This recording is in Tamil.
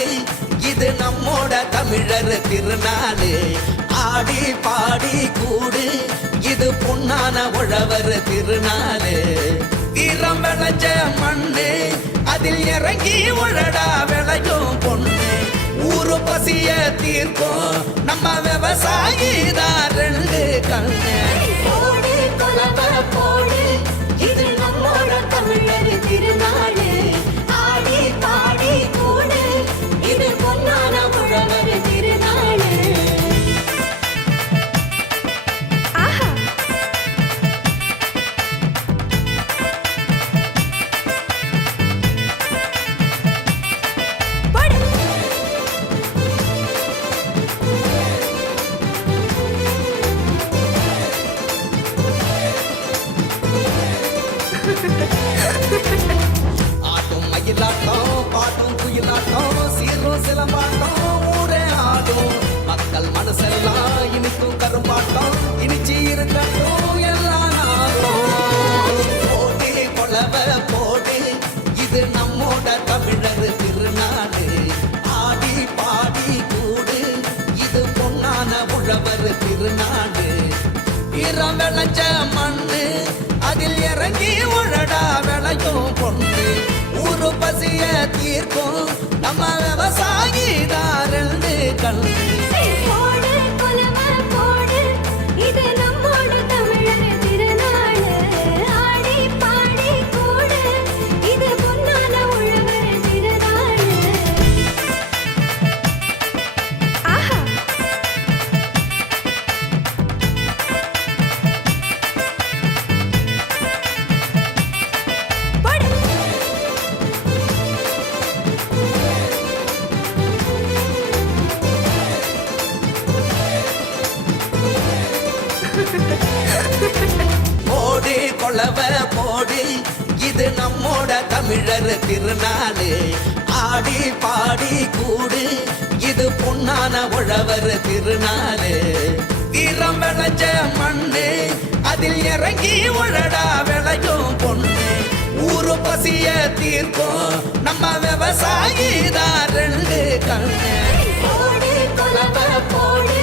பாடு இது நம்மோட தமிழர் திருநாளு. ஆடி பாடி கூடு இது பொன்னான உழவர் திருநாளு. வீரம் விளைஞ்ச மண்ணு அதில் இறங்கி உழடா விளையும் பொண்ணு. ஊரு பசிய தீர்க்கும் நம்ம விவசாயி தான் ரெண்டு கண்ணு. போடு கொலவ போடு இது நம்மோட தமிழர் திருநாளு. ஆடி பாடி கூடு இது பொன்னான உழவர் திருநாளு. ஆஹா போடு ஆட்டும் மயிலாட்டம் பாட்டும் குயிலாட்டம் சீரும் சிலம்பாட்டம் ஊரே ஆடும். மக்கள் மனசெல்லாம் இனிக்கும் கரும்பாட்டம் இனிச்சி இருக்கட்டும் எல்லா நாளும். போடி கொலவ போடு இது நம்மோட தமிழர் திருநாடு. ஆடி பாடி கூடு இது பொன்னான உழவர் திருநாடு. ஈரம் விளைஞ்ச மண்ணு அதில் இறங்கி உழடா விளையும் பொண்ணு. ஊரு பசிய தீர்க்கும் நம்ம விவசாயி தான் ரெண்டு கண்ணு. போடு கொலவ போடு இது நம்மோட தமிழர் திருநாளு. ஆடி பாடி கூடு இது பொன்னான உழவர் திருநாளு. ஆஹா போடு போடு கொலவ போடு இது நம்மோட தமிழர் திருநாளு. ஆடி பாடி கூடு இது பொன்னான உழவர் திருநாளு. வீரம் விளைஞ்ச மண்ணு அதில் இறங்கி உழடா விளையும் பொண்ணு. ஊரு பசிய தீர்க்கும் நம்ம விவசாயி தான் ரெண்டு கண்ணு. போடு கொலவ போடு